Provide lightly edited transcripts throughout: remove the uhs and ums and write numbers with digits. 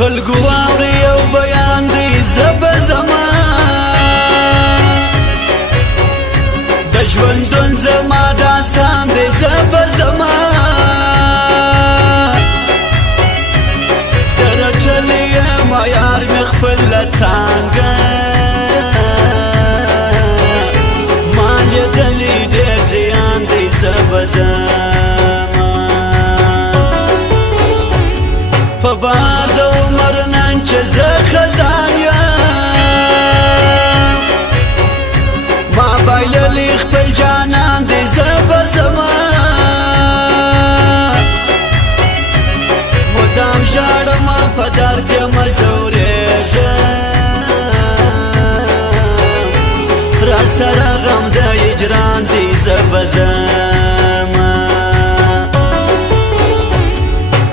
خلقو واوري یو بیان دی زب زمان د ژوندون زما داستان دی زب زمان سره چلی یم یار مې خپل له څانګه ما لیدلی ډېر زیان دی زب زمان په بهار د عمر نن چې زه خزان یم ما بایللی خپل جانان دی زب زمان مدام ژاړم په درد یم ځورېږم را سره غم د هجران دی زب زمان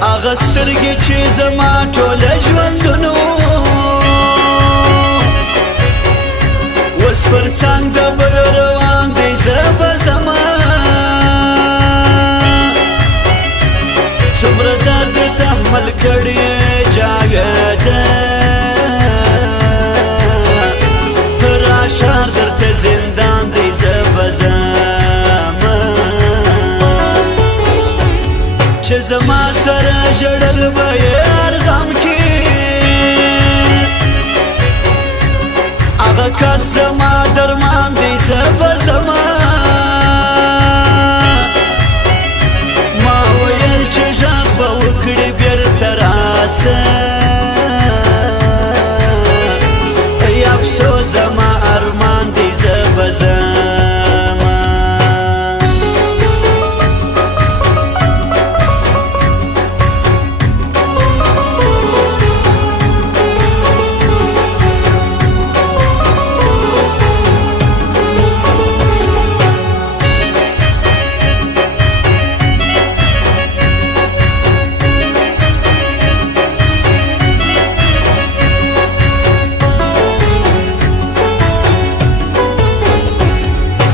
هغه سترګې چې زما ټوله ژوندونو اوس پر څنګ د بل روان دی زب زمان څومره درد تحمل کړی جاویده را ښار درته زندان دی زب زمان چې زما سره ژړل به یې هر غم کې هغه کس زما درمان دی زب زمان ما ویل چې غږ به وکړي بېرته راسه ای افسوس زما ارمان دی زب زمان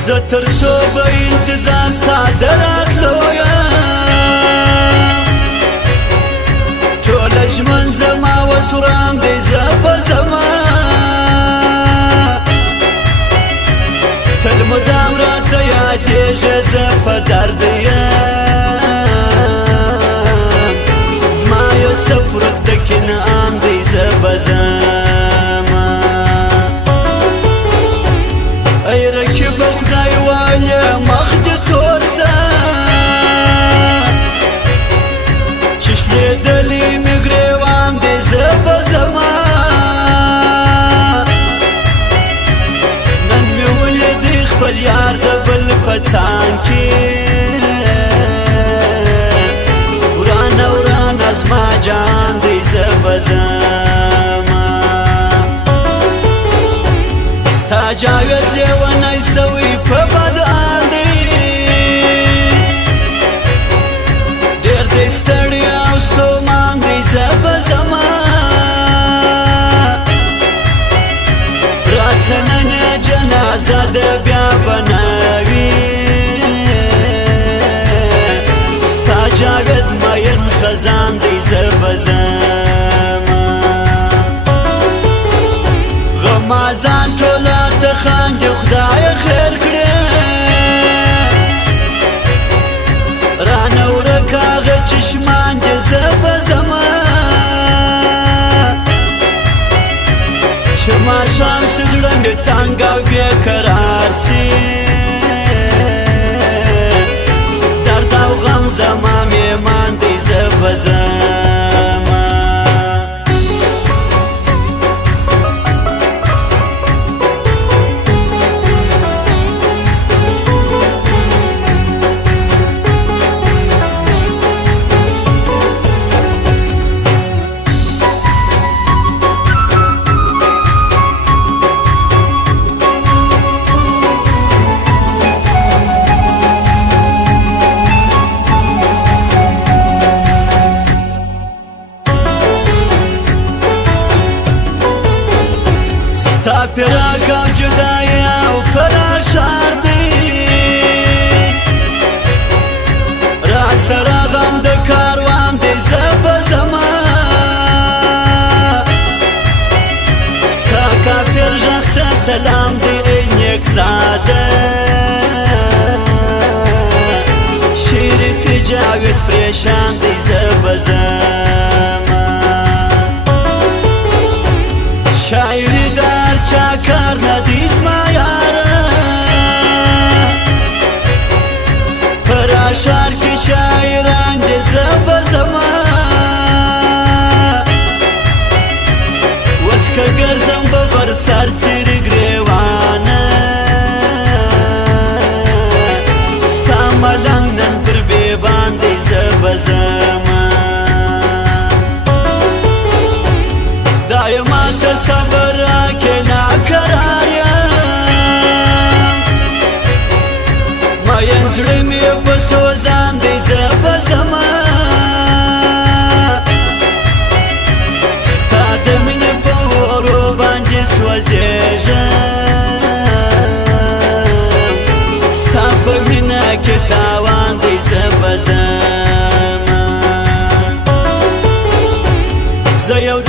زه تر څو به انتظار ستا د راتلو یم ټوله ژمن زما اوس وران دی زب زمان تل مدام راته یادېږې زه په درد یم زما یو سفرک د کنعان دی زب زمان ای رکیبه خدای والی مخ دې تور سه چې شلېدلی مې ګرېوان دی زب زمان نن مې ولیدی خپل یار د بل په څانګ کې ورانه ورانه زما جان دی زب زمان ستا جاوید لیونی سوی په بد حال دی ډېر دی ستړی او ستومان دی زب زمان راسه نن یې جنازه ده بیا به نه وي ستا جاوید مین خزان دی زب زمان غمازان ټوله ته خاندي خدای خیر کړي رانه ورک هغه چشمان دي زب زمان چې ماښام شي زړه مې تنګ او بېقرار سي درد او غم زما مېمان دی زب زمان زاده شیرکی جاوید پریشان دی زبزما شاعری دار چاکار ندیز ما یاره پراشار کی شاعران دی زبزما وسکه گرزم ببر سر سیری گریوانه ملنگ نن پر بیبان دی زبزما دایما تصبر که ناکراریم ما ینزړمی په سوزان دی زبزما ستا د مینې په ورو باندې سوځېږم ستا په مینه کې تاوان دی زبزما زه یو